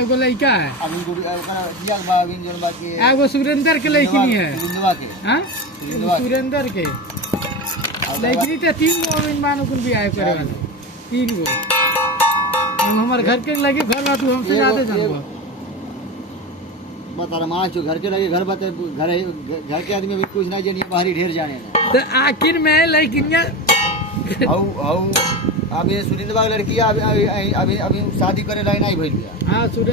एगो लड़का है, अभी दिया बा अभी जोन बाकी एगो सुरेंद्र के लड़की है, सुरिंदवा के हाँ सुरेंद्र के लड़की तो 3 गो अभी मानो कुल भी आए करे वाले 3 गो। हमारे घर के लगे घर बा, तू हमसे ज्यादा जानबो। बता रहा जो घर के लगे घर बता घर के आदमी अभी कुछ नहीं जानिए, बाहरी ढेर जाने ना। तो आखिर में लड़कियां अभी सुरिंदवा लड़की अभी शादी करे लायक नहीं भइल बिया। हाँ सुरेंद्र